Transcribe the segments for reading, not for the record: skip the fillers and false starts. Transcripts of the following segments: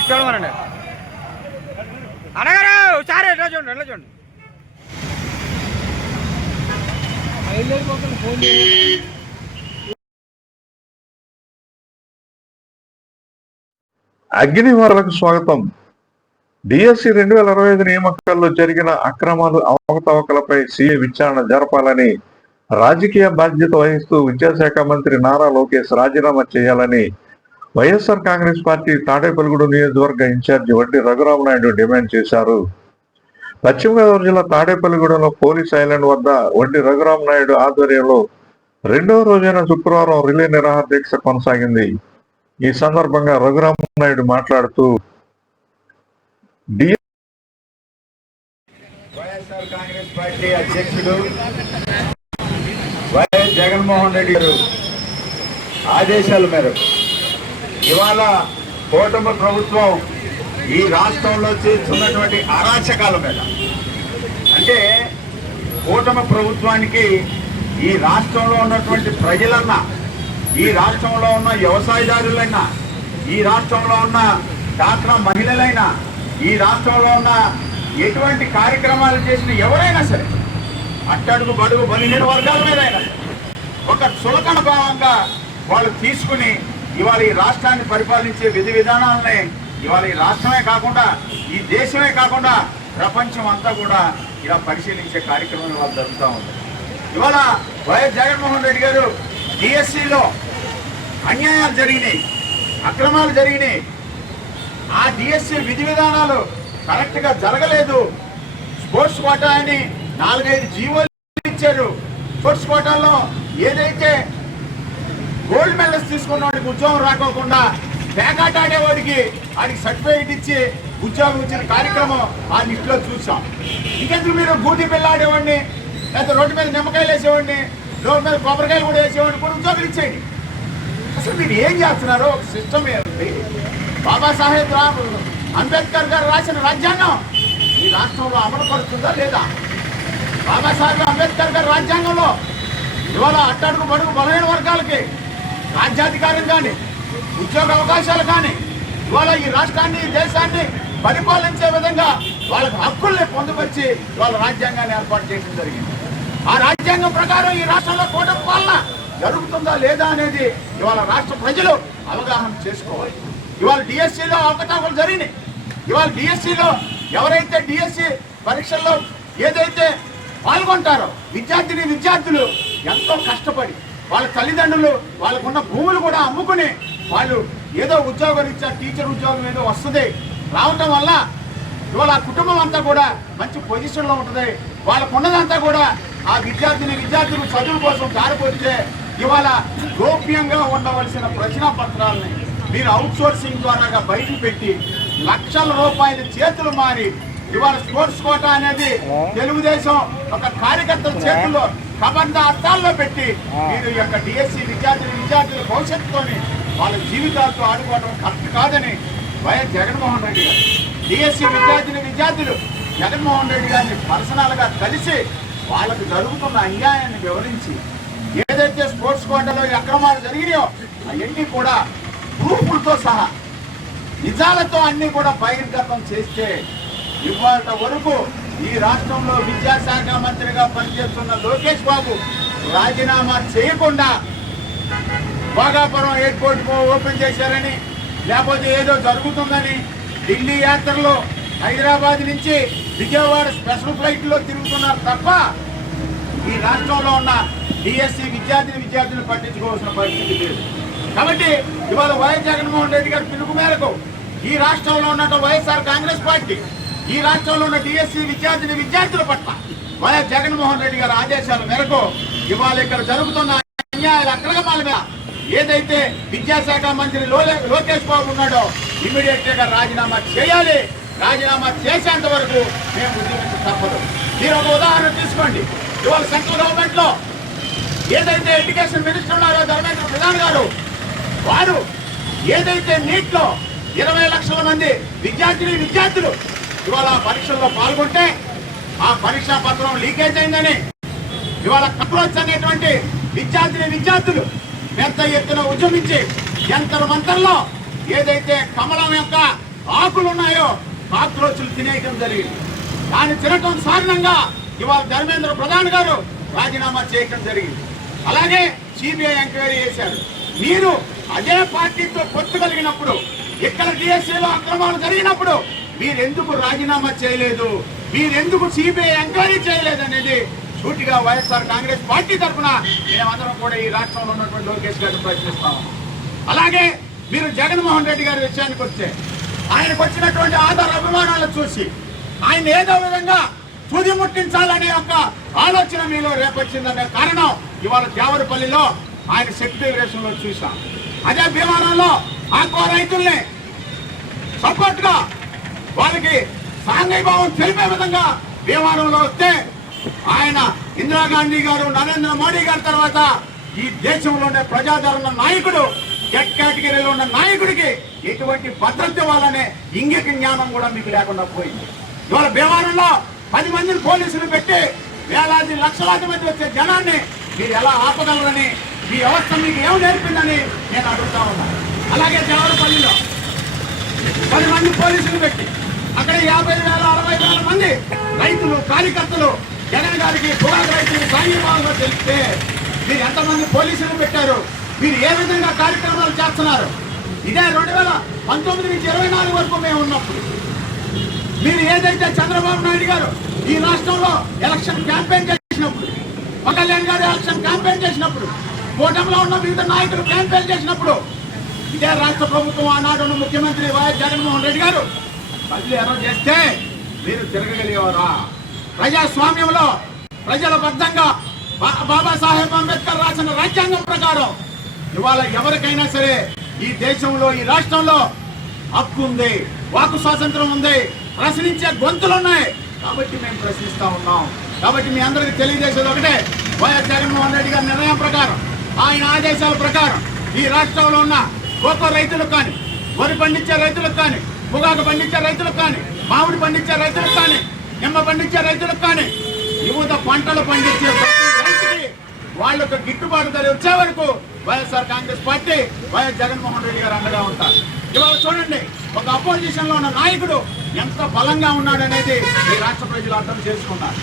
ఇచ్చోడమనండి అనగారు సరే ఎట్లా చూడండి ఎట్లా చూడండి అగ్నివారులకు స్వాగతం. డిఎస్సి 2025 నియామకాల్లో జరిగిన అక్రమాలు, అవకతవకలపై సీఏ విచారణ జరపాలని, రాజకీయ బాధ్యత వహిస్తూ విద్యాశాఖ మంత్రి నారా లోకేష్ రాజీనామా చేయాలని వైఎస్ఆర్ కాంగ్రెస్ పార్టీ తాడేపల్లిగూడెం నియోజకవర్గ ఇన్ఛార్జి వడ్డీ రఘురామనాయుడు డిమాండ్ చేశారు. పశ్చిమ గోదావరి జిల్లా తాడేపల్లిగూడెంలో పోలీస్ ఐలాండ్ వద్ద వడ్డీ రఘురామనాయుడు ఆధ్వర్యంలో 2వ రోజైన శుక్రవారం రిలే నిరాహార దీక్ష కొనసాగింది. ఈ సందర్భంగా రఘురామనాయుడు మాట్లాడుతూ వైఎస్ఆర్ కాంగ్రెస్ పార్టీ అధ్యక్షుడు వైఎస్ జగన్మోహన్ రెడ్డి గారు ఆదేశాల మేరకు ఇవాళ కూటమి ప్రభుత్వం ఈ రాష్ట్రంలో చేస్తున్నటువంటి అరాచకాల మీద, అంటే కూటమి ప్రభుత్వానికి ఈ రాష్ట్రంలో ఉన్నటువంటి ప్రజలన్నా, ఈ రాష్ట్రంలో ఉన్న వ్యవసాయదారులైనా, ఈ రాష్ట్రంలో ఉన్న డాక్రా మహిళలైనా, ఈ రాష్ట్రంలో ఉన్న ఎటువంటి కార్యక్రమాలు చేసిన ఎవరైనా సరే, అట్టడుగు బడుగు బలిహీన వర్గాల మీద ఒక చులకన భావంగా వాళ్ళు తీసుకుని ఇవాళ ఈ రాష్ట్రాన్ని పరిపాలించే విధి విధానాలని ఇవాళ ఈ రాష్ట్రమే కాకుండా ఈ దేశమే కాకుండా ప్రపంచం అంతా కూడా ఇలా పరిశీలించే కార్యక్రమం వాళ్ళు జరుగుతూ ఉంది. ఇవాళ వైఎస్ జగన్మోహన్ రెడ్డి గారు డిఎస్సిలో అన్యాయాలు జరిగినాయి, అక్రమాలు జరిగినాయి, ఆ డిఎస్సి విధి విధానాలు కరెక్ట్గా జరగలేదు. స్పోర్ట్స్ కోటా అని 4-5 జీవోలు ఇచ్చారు. స్పోర్ట్స్ కోటాలో ఏదైతే గోల్డ్ మెడల్స్ తీసుకున్న వాడికి ఉద్యోగం రాకోకుండా పేకాట ఆడేవాడికి వాడికి సర్టిఫికేట్ ఇచ్చి ఉద్యోగం ఇచ్చిన కార్యక్రమం ఆ లిస్టులో చూసాం. ఇంకెందుకు మీరు గూటి పిల్ల ఆడేవాడిని, లేకపోతే రోడ్డు మీద నిమ్మకాయలు వేసేవాడిని, రోడ్డు మీద కొబ్బరికాయలు కూడా వేసేవాడిని కూడా ఉద్యోగాలు ఇచ్చేయండి. అసలు మీరు ఏం చేస్తున్నారో ఒక సిస్టమ్ ఏంటి? బాబాసాహెబ్ అంబేద్కర్ గారు రాసిన రాజ్యాంగం ఈ రాష్ట్రంలో అమలు పడుతుందా లేదా? బాబాసాహెబ్ అంబేద్కర్ గారి రాజ్యాంగంలో ఇవాళ అట్టడుగు బడుగు బలహీన వర్గాలకి రాజ్యాధికారం కానీ, ఉద్యోగ అవకాశాలు కానీ, ఇవాళ ఈ రాష్ట్రాన్ని, దేశాన్ని పరిపాలించే విధంగా వాళ్ళకి హక్కుల్ని పొందుపరిచి వాళ్ళ రాజ్యాంగాన్ని ఏర్పాటు చేయడం జరిగింది. ఆ రాజ్యాంగం ప్రకారం ఈ రాష్ట్రంలో కూటమి పాలన జరుగుతుందా లేదా అనేది ఇవాళ రాష్ట్ర ప్రజలు అవగాహన చేసుకోవాలి. ఇవాళ డిఎస్సిలో అవకతవకలు జరిగినాయి. ఇవాళ డిఎస్సిలో ఎవరైతే డిఎస్సి పరీక్షల్లో ఏదైతే పాల్గొంటారో విద్యార్థులు ఎంతో కష్టపడి వాళ్ళ తల్లిదండ్రులు వాళ్ళకున్న భూములు కూడా అమ్ముకుని వాళ్ళు ఏదో ఉద్యోగం ఇచ్చా, టీచర్ ఉద్యోగం ఏదో వస్తుంది రావటం వల్ల ఇవాళ ఆ కుటుంబం అంతా కూడా మంచి పొజిషన్లో ఉంటుంది. వాళ్ళకున్నదంతా కూడా ఆ విద్యార్థులు చదువు కోసం దారిపోతే ఇవాళ గోప్యంగా ఉండవలసిన ప్రశ్న పత్రాలని మీరు అవుట్ సోర్సింగ్ ద్వారా బయటకు పెట్టి లక్షల రూపాయల చేతులు మారి ఇవాళ స్పోర్ట్స్ కోటా అనేది తెలుగుదేశం ఒక కార్యకర్తల చేతుల్లో కబంధ అర్థాల్లో పెట్టి మీరు ఈ యొక్క డిఎస్సి విద్యార్థుల భవిష్యత్తుతోని వాళ్ళ జీవితాలతో ఆడుకోవడం కరెక్ట్ కాదని వైఎస్ జగన్మోహన్ రెడ్డి గారు డిఎస్సి విద్యార్థులు జగన్మోహన్ రెడ్డి గారిని పర్సనల్గా కలిసి వాళ్ళకు జరుగుతున్న అన్యాయాన్ని వివరించి ఏదైతే స్పోర్ట్స్ కోటాలో అక్రమాలు జరిగినాయో అవన్నీ కూడా ప్రూఫ్లతో సహా నిజాలతో అన్ని కూడా బహిర్గతం చేస్తే ఇవాళ వరకు ఈ రాష్ట్రంలో విద్యాశాఖ మంత్రిగా పనిచేస్తున్న లోకేష్ బాబు రాజీనామా చేయకుండా భోగాపురం ఎయిర్పోర్ట్ ఓపెన్ చేశారని, లేకపోతే ఏదో జరుగుతుందని ఢిల్లీ యాత్రలో హైదరాబాద్ నుంచి విజయవాడ స్పెషల్ ఫ్లైట్లో తిరుగుతున్నారు తప్ప ఈ రాష్ట్రంలో ఉన్న డిఎస్సి విద్యార్థులు పట్టించుకోవాల్సిన పరిస్థితి లేదు. కాబట్టి ఇవాళ వైఎస్ జగన్మోహన్ రెడ్డి గారి పిలుపు మేరకు ఈ రాష్ట్రంలో ఉన్న వైఎస్ఆర్ కాంగ్రెస్ పార్టీ ఈ రాష్ట్రంలో ఉన్న డిఎస్సి విద్యార్థుల పట్ల వైఎస్ జగన్మోహన్ రెడ్డి గారి ఆదేశాల మేరకు ఇవాళ ఇక్కడ జరుగుతున్న అన్యాయాల అక్రమాల మీద ఏదైతే విద్యాశాఖ మంత్రి లోకేష్ బాబు ఉన్నాడో ఇమీడియట్ గా రాజీనామా చేయాలి. రాజీనామా చేసేంత వరకు మేము ఉద్యమించ తప్పదు. మీరు ఒక ఉదాహరణ తీసుకోండి. ఇవాళ సెంట్రల్ గవర్నమెంట్ లో ఏదైతే ఎడ్యుకేషన్ మినిస్టర్ ఉన్నారో ధర్మేంద్ర ప్రధాన్ గారు, వారు ఏదైతే నీట్ లో 20 లక్షల మంది విద్యార్థులు ఇవాళ పరీక్షల్లో పాల్గొంటే ఆ పరీక్షా పత్రం లీకేజ్ అయిందని ఇవాళ అప్రోచ్ అనేటువంటి విద్యార్థులు పెద్ద ఎత్తున ఉద్యమించి జంతర్ మంతర్లో ఏదైతే కమలం యొక్క ఆకులు ఉన్నాయో కాక్రోచులు తినేయడం జరిగింది. దాన్ని తినటం సాధారణంగా ఇవాళ ధర్మేంద్ర ప్రధాన్ గారు రాజీనామా చేయడం జరిగింది. అలాగే సిబిఐ ఎంక్వైరీ చేశారు. మీరు అదే పార్టీతో పొత్తు కలిగినప్పుడు, ఇక్కడ డిఎస్సీలో అక్రమాలు జరిగినప్పుడు మీరెందుకు రాజీనామా చేయలేదు, మీరెందుకు సిబిఐ ఎంక్వైరీ చేయలేదు అనేది సూటిగా వైఎస్ఆర్ కాంగ్రెస్ పార్టీ తరఫున మేమందరం కూడా ఈ రాష్ట్రంలో ఉన్నటువంటి లోకేష్ గారిని ప్రశ్నిస్తాము. అలాగే మీరు జగన్మోహన్ రెడ్డి గారి విషయానికి వస్తే, ఆయనకు వచ్చినటువంటి ఆధార అభిమానాలను చూసి ఆయన ఏదో విధంగా తుది ముట్టించాలనే ఒక ఆలోచన మీలో రేపొచ్చిందనే కారణం ఇవాళ దేవరపల్లిలో ఆయన సెక్రటేరియన్ లో చూసాం. అదే భీమవరంలో ఆక్వా రైతుల్ని సపోర్ట్ గా వాళ్ళకి సాంఘీభావం తెలిపే విధంగా భీమవరంలో వస్తే ఆయన ఇందిరాగాంధీ గారు, నరేంద్ర మోడీ గారి తర్వాత ఈ దేశంలోనే ప్రజాదరణ నాయకుడు, గెట్ కేటగిరీలో ఉన్న నాయకుడికి ఎటువంటి భద్రత ఇవ్వాలనే ఇంగిక జ్ఞానం కూడా మీకు లేకుండా పోయింది. ఇవాళ భీమవరంలో 10 మందిని పోలీసులు పెట్టి వేలాది లక్షలాది మంది వచ్చే జనాన్ని మీరు ఎలా ఆపగలరని, మీ వ్యవస్థ మీకు ఏం నేర్పిందని నేను అడుగుతా ఉన్నాను. అలాగే దేవరపల్లిలో 10 మంది పోలీసులు పెట్టి అక్కడ 50,000 60,000 మంది రైతులు, కార్యకర్తలు జగన్ గారికి, పొగాకు రైతులకు సాంఘీభావంగా తెలిస్తే మీరు ఎంతమంది పోలీసులు పెట్టారు, మీరు ఏ విధంగా కార్యక్రమాలు చేస్తున్నారు? ఇదే 2019 నుంచి 24 వరకు మేము ఉన్నప్పుడు మీరు ఏదైతే చంద్రబాబు నాయుడు గారు ఈ రాష్ట్రంలో ఎలక్షన్ క్యాంపెయిన్ చేసినప్పుడు, కళ్యాణ్ గారు ఎలక్షన్ క్యాంపెయిన్ చేసినప్పుడు, కూటమిలో ఉన్న వివిధ నాయకులు క్యాంపెయిన్ చేసినప్పుడు ఇదే రాష్ట్ర ప్రభుత్వం ఆనాడు ముఖ్యమంత్రి వైఎస్ జగన్మోహన్ రెడ్డి గారు బదిలీ ఎర్ర చేస్తే మీరు తిరగగలిగేవారా? ప్రజాస్వామ్యంలో ప్రజల బద్ధంగా బాబాసాహెబ్ అంబేద్కర్ రాసిన రాజ్యాంగం ప్రకారం ఇవాళ ఎవరికైనా సరే ఈ దేశంలో, ఈ రాష్ట్రంలో హక్కు ఉంది, వాకు స్వాతంత్రం ఉంది, ప్రశ్నించే గొంతులు ఉన్నాయి. కాబట్టి మేము ప్రశ్నిస్తా ఉన్నాం. కాబట్టి మీ అందరికీ తెలియజేసేది ఒకటే, వైఎస్ జగన్మోహన్ రెడ్డి గారి నిర్ణయం ప్రకారం, ఆయన ఆదేశాల ప్రకారం ఈ రాష్ట్రంలో ఉన్న కోకో రైతులకు కానీ, వరి పండించే రైతులకు కానీ, పొగాకు పండించే రైతులకు కానీ, మామిడి పండించే రైతులకు కానీ, నిమ్మ పండించే రైతులకు కానీ, వివిధ పంటలు పండించే రైతుకి వాళ్ళకు గిట్టుబాటు ధర వచ్చే వరకు వైఎస్ఆర్ కాంగ్రెస్ పార్టీ, వైఎస్ జగన్మోహన్ రెడ్డి గారు అండగా ఉంటారు. ఇవాళ చూడండి, ఒక అపోజిషన్ లో ఉన్న నాయకుడు ఎంత బలంగా ఉన్నాడనేది ఈ రాష్ట్ర ప్రజలు అర్థం చేసుకున్నారు.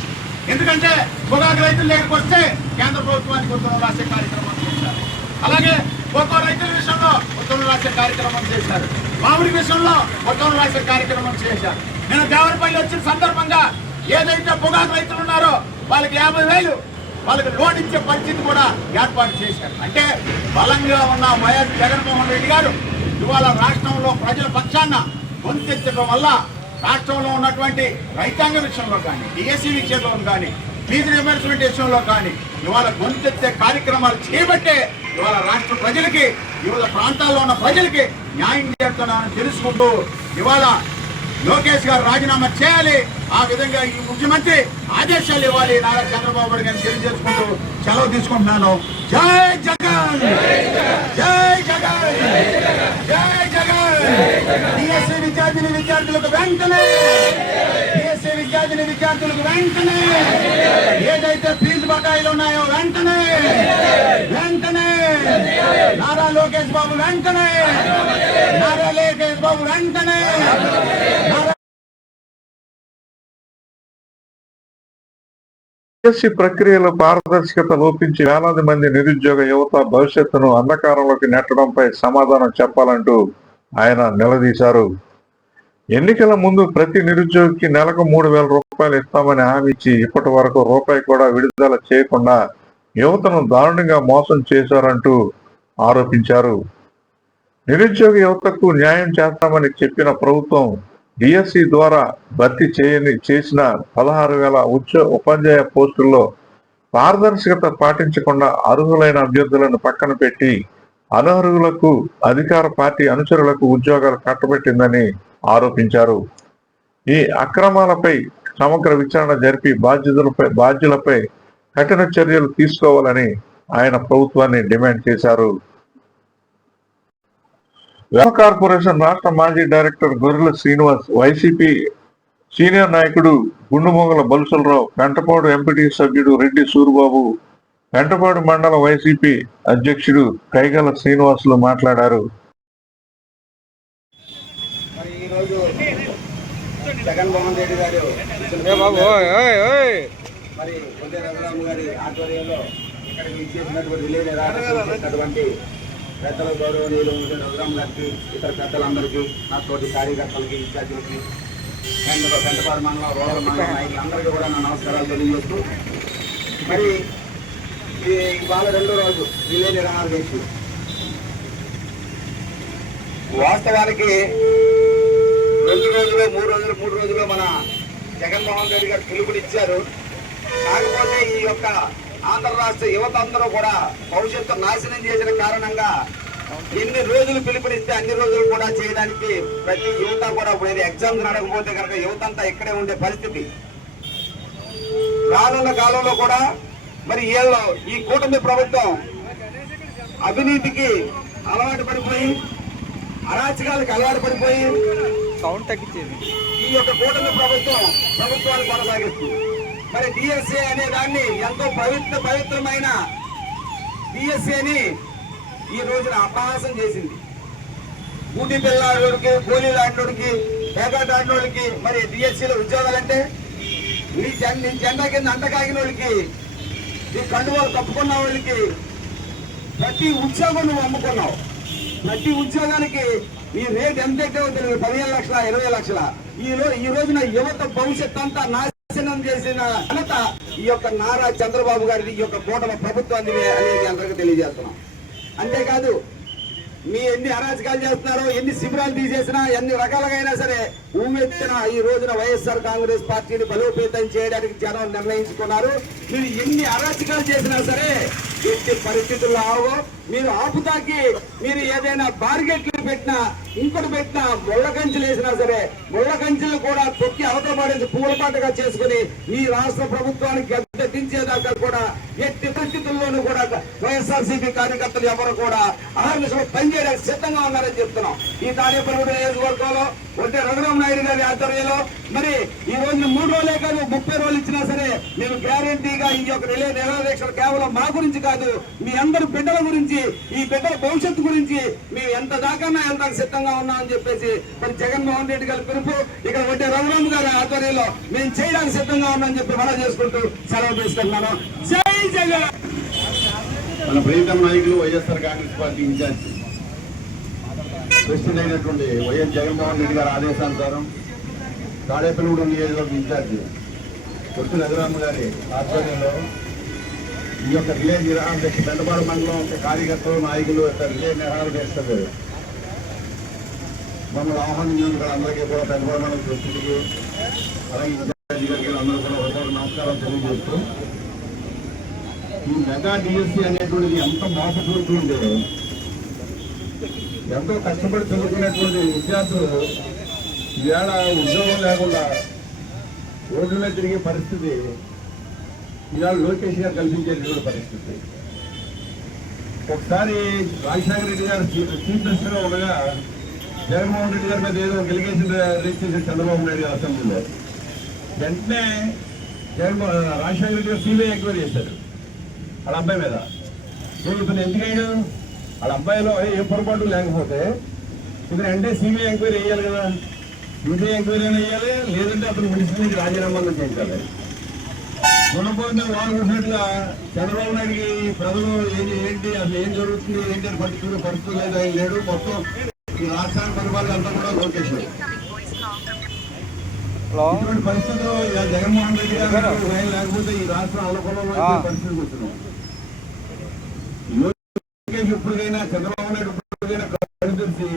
ఎందుకంటే పొగాకు రైతులు లేకపోతే కేంద్ర ప్రభుత్వానికి ఉత్తర్వులు రాసే కార్యక్రమం చేశారు. అలాగే కోకో రైతుల విషయంలో ఉత్తర్వులు రాసే కార్యక్రమం చేశారు. మామిడి విషయంలో ఉత్తర్వులు రాసే కార్యక్రమం చేశారు. నేను దేవరపల్లి వచ్చిన సందర్భంగా ఏదైతే పొగాకు రైతులు ఉన్నారో వాళ్ళకి 50,000 వాళ్ళకి లోన్ ఇచ్చే పరిస్థితి కూడా ఏర్పాటు చేశారు. అంటే బలంగా ఉన్న వైఎస్ జగన్మోహన్ రెడ్డి గారు ఇవాళ రాష్ట్రంలో ప్రజల పక్షాన గొంతెత్తడం వల్ల రాష్ట్రంలో ఉన్నటువంటి రైతాంగ విషయంలో కానీ, డిఎస్సీ విషయంలో కానీ, ఫీజు రియంబర్స్మెంట్ విషయంలో కానీ ఇవాళ గొంతెత్తే కార్యక్రమాలు చేపట్టే ఇవాళ రాష్ట్ర ప్రజలకి, ఇవాళ ప్రాంతాల్లో ఉన్న ప్రజలకి న్యాయం చేస్తున్నామని తెలుసుకుంటూ ఇవాళ లోకేష్ గారు రాజీనామా చేయాలి, ఆ విధంగా ఈ ముఖ్యమంత్రి ఆదేశాలు ఇవ్వాలి నారా చంద్రబాబు నాయుడు గారిని తెలియజేసుకుంటూ సెలవు తీసుకుంటున్నాను. జై జగన్, జై జగన్, జై జగన్. డిఎస్సీ విద్యార్థులకు వెంటనే, డిఎస్సీ విద్యార్థులకు వెంటనే ఏదైతే ఫీజు బకాయిలు ఉన్నాయో వెంటనే వెంటనే నారా లోకేష్ బాబు వెంటనే, నారా లోకేష్ బాబు వెంటనే. డిఎస్సి ప్రక్రియలో పారదర్శకత లోపించి వేలాది మంది నిరుద్యోగ యువత భవిష్యత్తును అంధకారంలోకి నెట్టడంపై సమాధానం చెప్పాలంటూ ఆయన నిలదీశారు. ఎన్నికల ముందు ప్రతి నిరుద్యోగికి నెలకు 3,000 రూపాయలు ఇస్తామని హామీ ఇచ్చి ఇప్పటి వరకు రూపాయి కూడా విడుదల చేయకుండా యువతను దారుణంగా మోసం చేశారంటూ ఆరోపించారు. నిరుద్యోగ యువతకు న్యాయం చేస్తామని చెప్పిన ప్రభుత్వం డిఎస్సి ద్వారా భర్తీ చేసిన 16,000 ఉపాధ్యాయ పోస్టుల్లో పారదర్శకత పాటించకుండా అర్హులైన అభ్యర్థులను పక్కన పెట్టి అనర్హులకు, అధికార పార్టీ అనుచరులకు ఉద్యోగాలు కట్టబెట్టిందని ఆరోపించారు. ఈ అక్రమాలపై సమగ్ర విచారణ జరిపి బాధ్యులపై కఠిన చర్యలు తీసుకోవాలని ఆయన ప్రభుత్వాన్ని డిమాండ్ చేశారు. వ్యవసాయ కార్పొరేషన్ రాష్ట్ర మాజీ డైరెక్టర్ గొర్రెల శ్రీనివాస్, వైసీపీ సీనియర్ నాయకుడు గుండుమొగల బలుసలరావు, పెంటపాడు ఎంపీటీ సభ్యుడు రెడ్డి సూరిబాబు, పెంటపాడు మండల వైసీపీ అధ్యక్షుడు కైగల శ్రీనివాసులు మాట్లాడారు. ఈరోజు జగన్మోహన్ రెడ్డి గారు ఏ బాబు ఓయ్ ఓయ్ ఓయ్ మరి ఉదయ రఘురామ్ గారి ఆధ్వర్యంలో ఇక్కడికి ఇచ్చేసినటువంటి రిలే నిరాకరించినటువంటి పెద్దల గౌరవనీయులు ఉదయ రఘురామ్ గారికి ఇతర పెద్దలందరికీ నా తోటి కార్యకర్తలకి ఇన్ఛార్జీలకి పెంటపాడు మండలం రూరల్ మండలం నాయకులందరికీ కూడా నా నమస్కారాలు తెలియజేస్తూ మరి ఇవాళ రెండో రోజు రిలే నిరాహార దీక్ష. వాస్తవానికి 2 రోజులు 3 రోజులు మన జగన్మోహన్ రెడ్డి గారు పిలుపునిచ్చారు. కాకపోతే ఈ యొక్క ఆంధ్ర రాష్ట్ర యువత అందరూ కూడా భవిష్యత్తు నాశనం చేసిన కారణంగా ఎన్ని రోజులు పిలుపునిస్తే అన్ని రోజులు కూడా చేయడానికి ప్రతి యువత కూడా ఇప్పుడు ఎగ్జామ్స్ నడకపోతే కనుక యువత అంతా ఇక్కడే ఉండే పరిస్థితి. రానున్న కాలంలో కూడా మరి ఈ కూటమి ప్రభుత్వం అవినీతికి అలవాటు పడిపోయి అరాచకాలకు అలవాటు పడిపోయి సౌండ్ తగ్గించేది ఈ యొక్క కూటమి ప్రభుత్వాన్ని కొనసాగిస్తుంది. మరి డిఎస్ఏ అనే దాన్ని ఎంతో పవిత్రమైన డిఎస్ఏని ఈ రోజున అపహాసం చేసింది. ఊటీ పిల్లాడికి గోళీలు ఆడినోడికి పేకాట ఆడినోడికి మరి డిఎస్సీలో ఉద్యోగాలంటే నీ జెండా కింద అంటకాగిన వాళ్ళకి నీ కండువాలు కప్పుకున్న వాళ్ళకి ప్రతి ఉద్యోగం నువ్వు అమ్ముకున్నావు. ప్రతి ఉద్యోగానికి ఈ రేట్ ఎంత ఎక్కువ తెలియదు, 15 లక్షల 20 లక్షల. ఈ రోజున యువత భవిష్యత్ అంతా నాశనం చేసిన ఘనత ఈ యొక్క నారా చంద్రబాబు గారి ఈ యొక్క కూటమి ప్రభుత్వాన్ని అనేది అందరికీ తెలియజేస్తున్నాం. అంతేకాదు మీ ఎన్ని అరాచకాలు చేస్తున్నారో, ఎన్ని శిబిరాలు తీసేసినా, ఎన్ని రకాలుగా అయినా సరే ఊమెత్తిన ఈ రోజున వైఎస్ఆర్ కాంగ్రెస్ పార్టీని బలోపేతం చేయడానికి జనం నిర్ణయించుకున్నారు. మీరు ఎన్ని అరాచకాలు చేసినా సరే ఎట్టి పరిస్థితుల్లో ఆవో. మీరు ఆపుతాకి మీరు ఏదైనా బార్గెట్లు పెట్టినా, ఇంకోటి పెట్టినా, ముళ్ళ కంచెలు వేసినా సరే ముళ్ళ కంచెలు కూడా తొక్కి అవతల పడేసి పూలపాటగా చేసుకుని ఈ రాష్ట్ర ప్రభుత్వానికి గద్దెదించేదాకా కూడా ఎట్టి పరిస్థితుల్లోనూ కూడా వైఎస్ఆర్సీపీ కార్యకర్తలు ఎవరు కూడా అహర్నిశలు పనిచేయడానికి సిద్ధంగా ఉన్నారని చెప్తున్నాం. ఈ తాడేపల్లి నియోజకవర్గంలో ఒంటే రఘురామ్ నాయుడు గారి ఆధ్వర్యంలో మరి ఈ రోజు 3 రోజులే కాదు 30 రోజులు ఇచ్చినా సరే మేము గ్యారంటీగా ఈ యొక్క రిలే నిరాదీక్షలు కేవలం మా గురించి కాదు, మీ అందరి బిడ్డల గురించి, ఈ బిడ్డల భవిష్యత్తు గురించి మేము ఎంత దాకన్నా వెళ్తానికి సిద్ధంగా ఉన్నామని చెప్పేసి మరి జగన్మోహన్ రెడ్డి గారి పిలుపు ఇక్కడ ఒంటే రఘురామ్ గారి ఆధ్వర్యంలో మేము చేయడానికి సిద్ధంగా ఉన్నామని చెప్పి మనం చేసుకుంటూ సెలవు తీసుకుంటున్నాను. జై జగన్. మన ప్రియతమ నాయకులు YSR Congress party incharge president అయినటువంటి వైఎస్ జగన్మోహన్ రెడ్డి గారి ఆదేశానుసారం తాడేపల్లిగూడెం నియోజకవర్గ ఇన్ఛార్జి కొట్టు రఘురామ్ గారి ఆధ్వర్యంలో ఈ యొక్క రిలే నిరాహార దీక్ష పెంటపాడు మండలం కార్యకర్తలు నాయకులు యొక్క రిలే నిరాహార దీక్షకు మమ్మల్ని ఆహ్వానించిన అందరికీ కూడా పెంటపాడు మండలం ప్రస్తుతికి అలాగే ఇన్ఛార్జి గారికి అందరూ కూడా ఒక నమస్కారం తెలియజేస్తూ, ఈ మెగా డిఎస్సీ అనేటువంటిది ఎంత మోసపూరితూ ఉండేదో, ఎంతో కష్టపడి చదువుకునేటువంటి విద్యార్థులు ఈవేళ ఉద్యోగం లేకుండా రోడ్ల మీద తిరిగే పరిస్థితి ఇవాళ లోకేష్ గారు కల్పించేటటువంటి పరిస్థితి. ఒకసారి రాజశేఖర రెడ్డి గారు చీఫ్ మినిస్టర్గా ఉండగా జగన్మోహన్ రెడ్డి గారి మీద ఏదో ఎలిగేషన్ రేస్ చేసే చంద్రబాబు నాయుడు గారు అసెంబ్లీలో వెంటనే రాజశేఖర రెడ్డి గారు సిబిఐ ఎంక్వైరీ చేశారు వాళ్ళ అబ్బాయి మీద. ఇతను ఎందుకైనా వాళ్ళ అబ్బాయిలో ఏ పొరపాటు లేకపోతే ఇతను అంటే సిబిఐ ఎంక్వైరీ వేయాలి కదా, సిబిఐ ఎంక్వైరీ అయినా వేయాలి, లేదంటే అతను మినిస్టర్ నుంచి రాజీనామాలు చేయించాలి. గుణపోయిన వాళ్ళు ఉన్నట్టుగా చంద్రబాబు నాయుడికి ప్రజలు ఏంటి అసలు ఏం జరుగుతుంది ఏంటి అని పరిస్థితులు లేదు, ఆయన లేడు. మొత్తం ఈ రాష్ట్రానికి పరిపాలన అంతా కూడా లోకేష్. ఇటువంటి పరిస్థితుల్లో జగన్మోహన్ రెడ్డి గారు లేకపోతే ఈ రాష్ట్రం అనుకూలంలో పరిస్థితికి వచ్చినాం. లోకేష్ ఇప్పటికైనా చంద్రబాబు నాయుడు ఇప్పటికైనా తెలిసి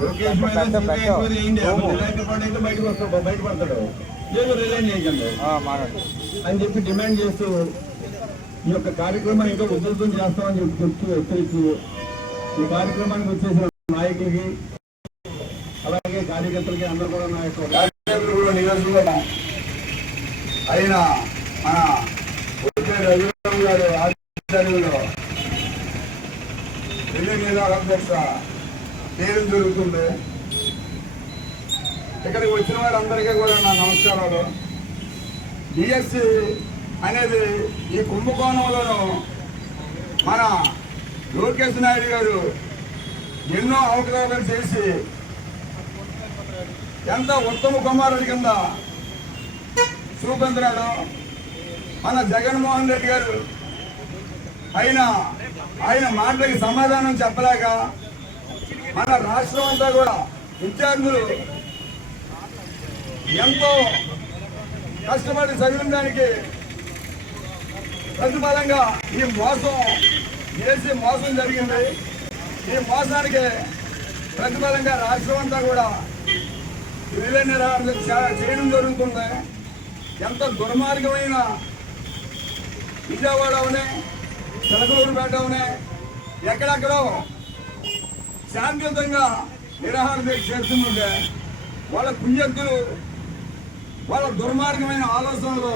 లోకేష్ మీద ఎంక్వైరీ అయింది, రిలయన్స్ పార్టీ అయితే బయటపడతాడు, లేదు రిలైన్ చేయకండి అని చెప్పి డిమాండ్ చేస్తూ ఈ యొక్క కార్యక్రమాన్ని ఇంకా ఉధృతం చేస్తామని చెప్పి చెప్తూ హెచ్చరిస్తూ ఈ కార్యక్రమానికి వచ్చేసిన నాయకులకి అలాగే కార్యకర్తలకి అందరూ కూడా నా యొక్క కార్యకర్తలు కూడా నియోజకవర్గం అయిన మన రఘురామ్ గారు ఆధ్వర్యంలో రిలే నిరాహార దీక్ష చేయడం జరుగుతుంది. ఇక్కడికి వచ్చిన వారందరికీ కూడా నా నమస్కారాలు. డిఎస్సి అనేది ఈ కుంభకోణంలోనూ మన లోకేష్ నాయుడు గారు ఎన్నో అవకతవకలు చేసి ఎంత ఉత్తమ కుమారుడి కింద చూపించినాడు మన జగన్మోహన్ రెడ్డి గారు. ఆయన మాటలకి సమాధానం చెప్పలేక మన రాష్ట్రం అంతా కూడా విద్యార్థులు ఎంతో కష్టపడి చదివించడానికి ప్రతిఫలంగా ఈ మోసం జరిగింది. ఈ మోసానికి ప్రతిఫలంగా రాష్ట్రం అంతా కూడా రిలే నిరాహార చేయడం జరుగుతుంది. ఎంత దుర్మార్గమైన విజయవాడ అవునే, చిలకలూరుపేట అవునే, ఎక్కడెక్కడో శాంతియుతంగా నిరాహార దీక్ష చేస్తుంటే వాళ్ళ కుయ్యత్తులు, వాళ్ళ దుర్మార్గమైన ఆలోచనలు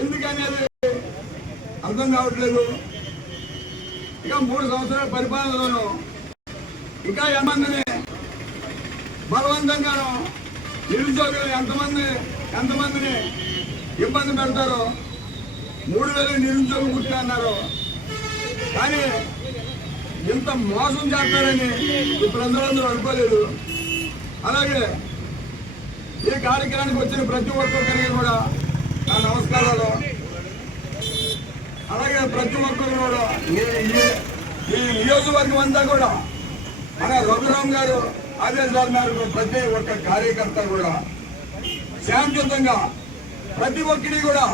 ఎందుకనేది అర్థం కావట్లేదు. ఇక 3 సంవత్సరాల పరిపాలనలోనూ ఇంకా ఎంతమందిని బలవంతంగానో నిరుద్యోగులు ఎంతమందిని ఇబ్బంది పెడతారో. 3,000 నిరుద్యోగం పుట్టి అన్నారు, కానీ ఇంత మోసం చేస్తారని ఈ ప్రజలందరూ అనుకోలేదు. అలాగే ఈ కార్యక్రమానికి వచ్చిన ప్రతి ఒక్కరికి కూడా నా నమస్కారాలు. అలాగే ప్రతి ఒక్కరు కూడా ఈ నియోజకవర్గం అంతా కూడా మన రఘురామ్ గారు ఆదేశాల మేరకు ప్రతి ఒక్క కార్యకర్త కూడా శాంతియుతంగా, ప్రతి ఒక్కరి కూడా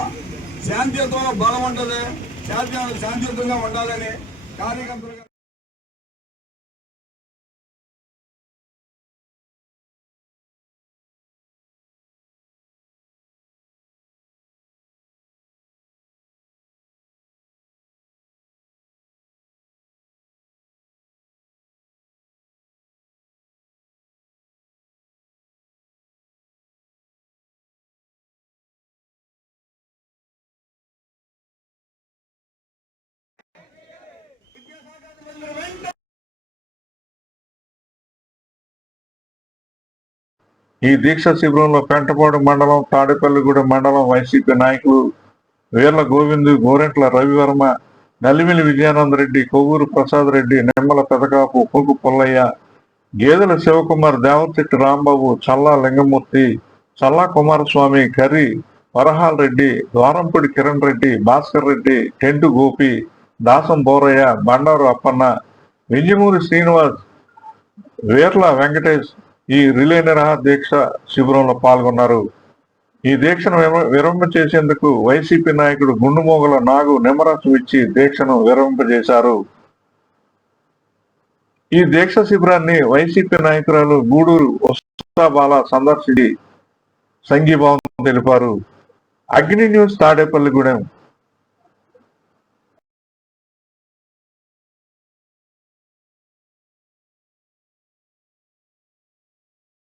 శాంతియుతంలో బలం ఉంటుంది, శాంతియుతంగా ఉండాలని కార్యకర్తలుగా ఈ దీక్ష శిబిరంలో పెంటపాడు మండలం, తాడేపల్లిగూడెం మండలం వైసీపీ నాయకులు వీర్ల గోవిందు, గోరెంట్ల రవివర్మ, నల్లిమిలి విజయానందరెడ్డి, కొవ్వూరు ప్రసాద్ రెడ్డి, నిమ్మల పెదకాపు, పొంగు పుల్లయ్య, గేదెల శివకుమార్, దేవశెట్టి రాంబాబు, చల్లా లింగమూర్తి, చల్లా కుమారస్వామి, కర్రి వరహాల్ రెడ్డి, ద్వారంపూడి కిరణ్ రెడ్డి, భాస్కర్ రెడ్డి, టెంటు గోపి, దాసం బోరయ్య, బండారు అప్పన్న, వింజమూరి శ్రీనివాస్, వీర్ల వెంకటేష్ ఈ రిలే నిరాహార దీక్ష శిబిరంలో పాల్గొన్నారు. ఈ దీక్షను విరమింపచేసేందుకు వైసీపీ నాయకుడు గుండుమోగల నాగు నిమ్మరసం ఇచ్చి దీక్షను విరమింపజేశారు. ఈ దీక్ష శిబిరాన్ని వైసీపీ నాయకురాలు గూడూరు ఉషాబాల సందర్శించి సంఘీభావం తెలిపారు. అగ్ని న్యూస్, తాడేపల్లిగూడెం.